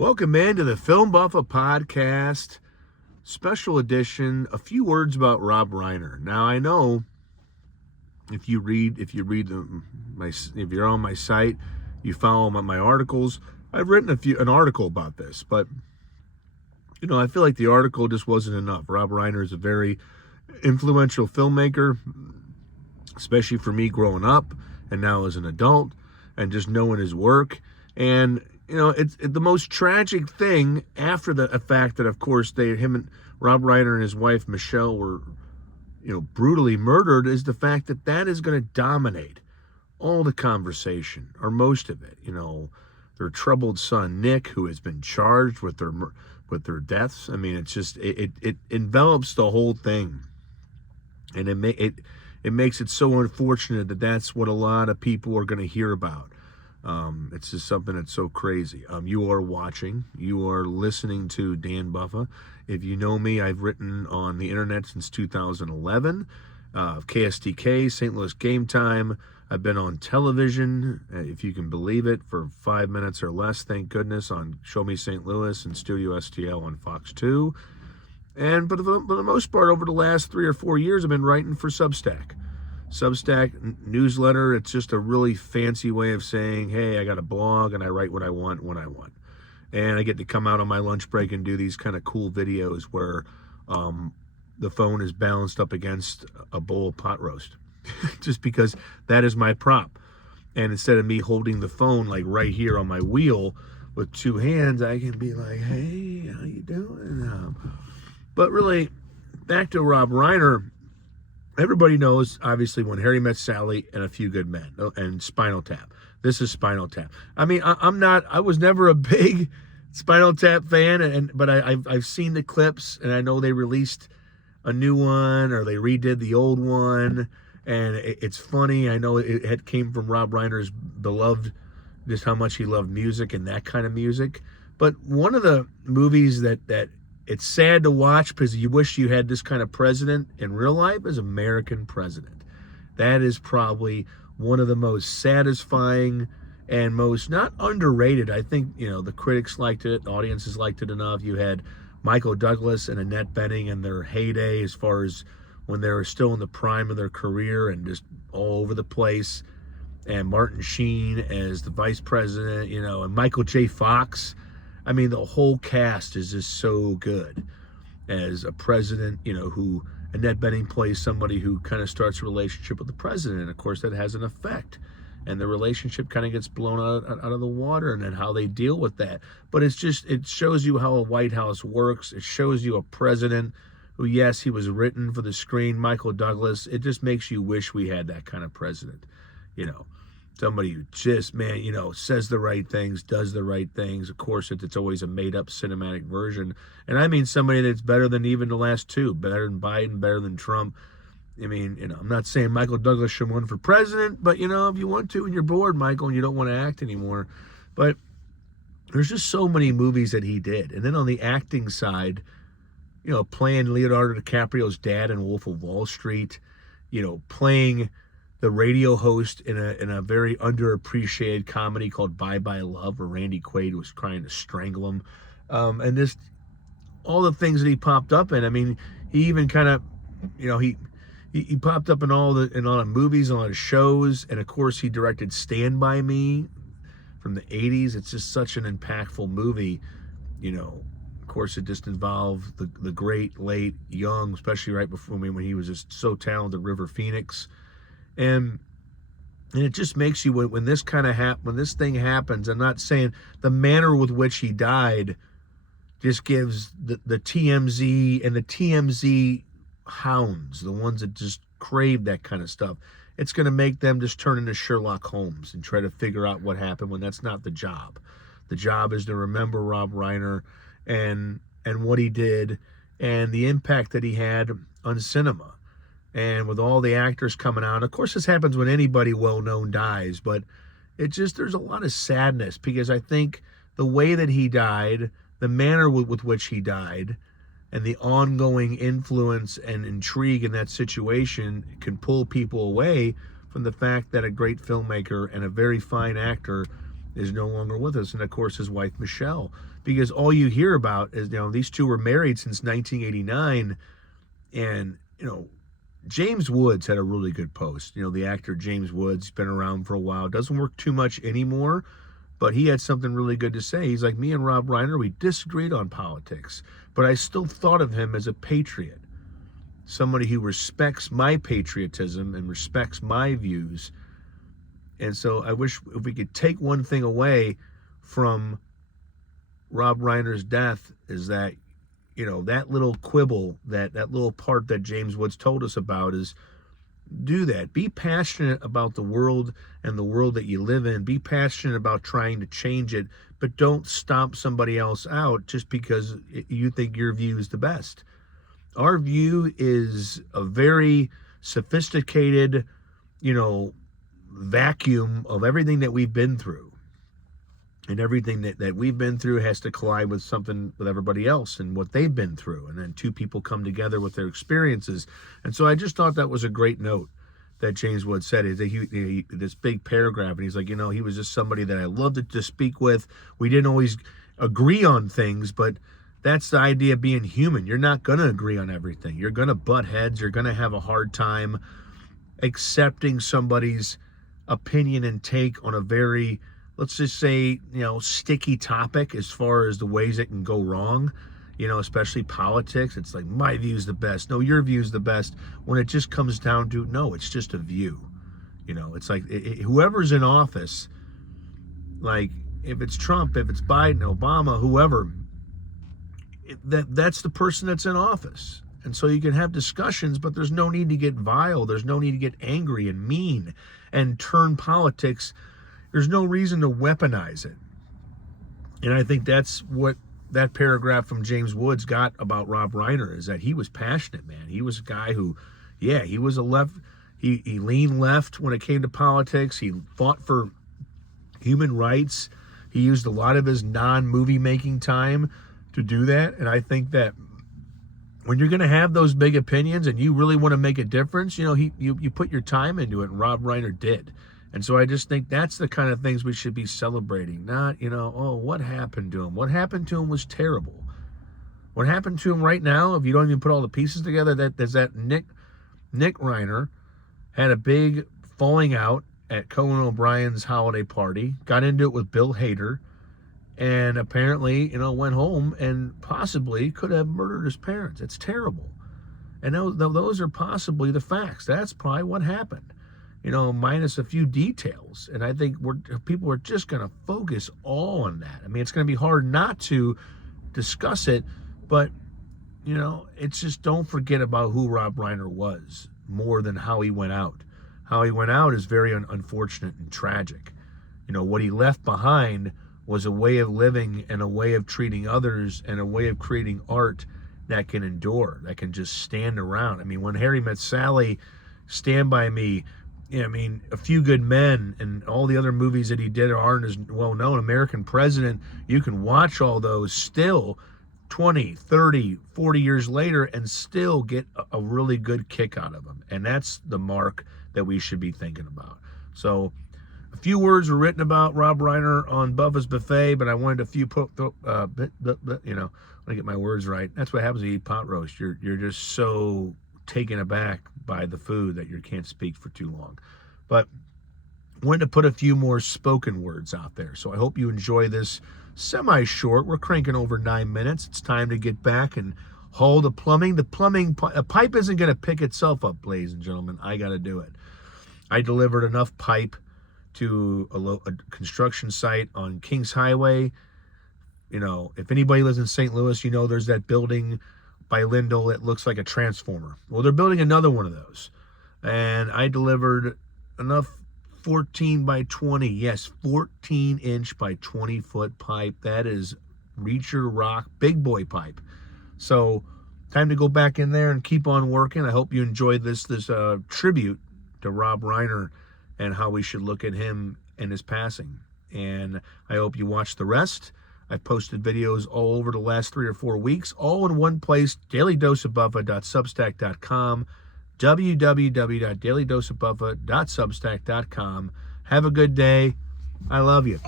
Welcome in to the Film Buffa podcast, special edition. A few words about Rob Reiner. Now I know if you're on my site, you follow my articles. I've written an article about this, but I feel like the article just wasn't enough. Rob Reiner is a very influential filmmaker, especially for me growing up and now as an adult, and just knowing his work. And it's the most tragic thing after the fact that, of course, Rob Reiner and his wife Michelle were, brutally murdered, is the fact that is going to dominate all the conversation, or most of it. Their troubled son Nick, who has been charged with their deaths. I mean, it's just it envelops the whole thing, and it makes it so unfortunate that that's what a lot of people are going to hear about. It's just something that's so crazy. You are listening to Dan Buffa. If you know me, I've written on the internet since 2011. KSTK, St. Louis Game Time. I've been on television, if you can believe it, for 5 minutes or less, thank goodness, on Show Me St. Louis and Studio STL on Fox 2. But for the most part, over the last 3 or 4 years, I've been writing for Substack newsletter. It's just a really fancy way of saying, hey, I got a blog and I write what I want when I want. And I get to come out on my lunch break and do these kind of cool videos where the phone is balanced up against a bowl of pot roast. Just because that is my prop. And instead of me holding the phone like right here on my wheel with two hands, I can be like, hey, how you doing? But really, back to Rob Reiner. Everybody knows, obviously, When Harry Met Sally and A Few Good Men and Spinal Tap. This is Spinal Tap. I mean, I was never a big Spinal Tap fan, but I've seen the clips, and I know they released a new one, or they redid the old one, and it's funny. I know it came from Rob Reiner's beloved, just how much he loved music and that kind of music. But one of the movies that it's sad to watch, because you wish you had this kind of president in real life, as American President. That is probably one of the most satisfying and most not underrated. I think, the critics liked it, the audiences liked it enough. You had Michael Douglas and Annette Bening in their heyday, as far as when they were still in the prime of their career and just all over the place. And Martin Sheen as the vice president, and Michael J. Fox. I mean, the whole cast is just so good as a president, who Annette Bening plays somebody who kind of starts a relationship with the president. And of course, that has an effect. And the relationship kind of gets blown out of the water, and then how they deal with that. But it shows you how a White House works. It shows you a president who, yes, he was written for the screen, Michael Douglas. It just makes you wish we had that kind of president, Somebody who just, says the right things, does the right things. Of course, it's always a made-up cinematic version. And I mean somebody that's better than even the last two, better than Biden, better than Trump. I mean, I'm not saying Michael Douglas should run for president, but, if you want to and you're bored, Michael, and you don't want to act anymore. But there's just so many movies that he did. And then on the acting side, playing Leonardo DiCaprio's dad in Wolf of Wall Street, playing the radio host in a very underappreciated comedy called Bye Bye Love, where Randy Quaid was trying to strangle him, and just all the things that he popped up in. I mean, he even kind of, he popped up in a lot of movies, a lot of shows, and of course he directed Stand By Me from the 80s. It's just such an impactful movie. Of course, it just involved the great, late, young, especially right before me, when he was just so talented, River Phoenix. And it just makes you, when this thing happens, I'm not saying the manner with which he died just gives the TMZ and the TMZ hounds, the ones that just crave that kind of stuff, it's going to make them just turn into Sherlock Holmes and try to figure out what happened, when that's not the job. The job is to remember Rob Reiner and what he did and the impact that he had on cinema. And with all the actors coming out, of course, this happens when anybody well-known dies, but there's a lot of sadness, because I think the way that he died, the manner with which he died, and the ongoing influence and intrigue in that situation can pull people away from the fact that a great filmmaker and a very fine actor is no longer with us, and of course his wife Michelle, because all you hear about is, these two were married since 1989, and James Woods had a really good post. The actor James Woods, been around for a while, doesn't work too much anymore, but he had something really good to say. He's like, me and Rob Reiner, we disagreed on politics, but I still thought of him as a patriot, somebody who respects my patriotism and respects my views. And so I wish if we could take one thing away from Rob Reiner's death, is that, that little quibble, that little part that James Woods told us about, is do that. Be passionate about the world and the world that you live in. Be passionate about trying to change it, but don't stomp somebody else out just because you think your view is the best. Our view is a very sophisticated, vacuum of everything that we've been through. And everything that we've been through has to collide with something with everybody else and what they've been through. And then two people come together with their experiences. And so I just thought that was a great note that James Wood said. This big paragraph, and he's like, he was just somebody that I loved to speak with. We didn't always agree on things, but that's the idea of being human. You're not going to agree on everything. You're going to butt heads. You're going to have a hard time accepting somebody's opinion and take on a very, let's just say, sticky topic as far as the ways it can go wrong, especially politics. It's like, my view's the best. No, your view's the best. When it just comes down to, no, it's just a view. It's like whoever's in office, like if it's Trump, if it's Biden, Obama, whoever, that's the person that's in office. And so you can have discussions, but there's no need to get vile. There's no need to get angry and mean and turn politics. There's no reason to weaponize it. And I think that's what that paragraph from James Woods got about Rob Reiner, is that he was passionate, man. He was a guy who, he was a left. He leaned left when it came to politics. He fought for human rights. He used a lot of his non-movie making time to do that. And I think that when you're going to have those big opinions and you really want to make a difference, you put your time into it, and Rob Reiner did. And so I just think that's the kind of things we should be celebrating, not, what happened to him? What happened to him was terrible. What happened to him right now, if you don't even put all the pieces together, that Nick Reiner had a big falling out at Conan O'Brien's holiday party, got into it with Bill Hader, and apparently, went home and possibly could have murdered his parents. It's terrible. And those are possibly the facts. That's probably what happened, minus a few details. And I think people are just going to focus all on that. I mean, it's going to be hard not to discuss it, but, it's just, don't forget about who Rob Reiner was more than how he went out. How he went out is very unfortunate and tragic. What he left behind was a way of living and a way of treating others and a way of creating art that can endure, that can just stand around. I mean, when Harry Met Sally, Stand By Me, A Few Good Men, and all the other movies that he did aren't as well known. American President, you can watch all those still 20, 30, 40 years later and still get a really good kick out of them. And that's the mark that we should be thinking about. So a few words were written about Rob Reiner on Bubba's Buffet, but I wanted a few let me get my words right. That's what happens when you eat pot roast. You're just so taken aback by the food that you can't speak for too long. But I wanted to put a few more spoken words out there. So I hope you enjoy this semi-short. We're cranking over 9 minutes. It's time to get back and haul the plumbing. A pipe isn't going to pick itself up, ladies and gentlemen. I got to do it. I delivered enough pipe to a construction site on Kings Highway. If anybody lives in St. Louis, there's that building by Lindell that looks like a transformer. Well, they're building another one of those. And I delivered enough 14 by 20, yes, 14 inch by 20 foot pipe. That is Reacher Rock big boy pipe. So time to go back in there and keep on working. I hope you enjoyed this tribute to Rob Reiner and how we should look at him and his passing. And I hope you watch the rest. I've posted videos all over the last 3 or 4 weeks, all in one place, dailydoseofbuffa.substack.com, www.dailydoseofbuffa.substack.com. Have a good day. I love you.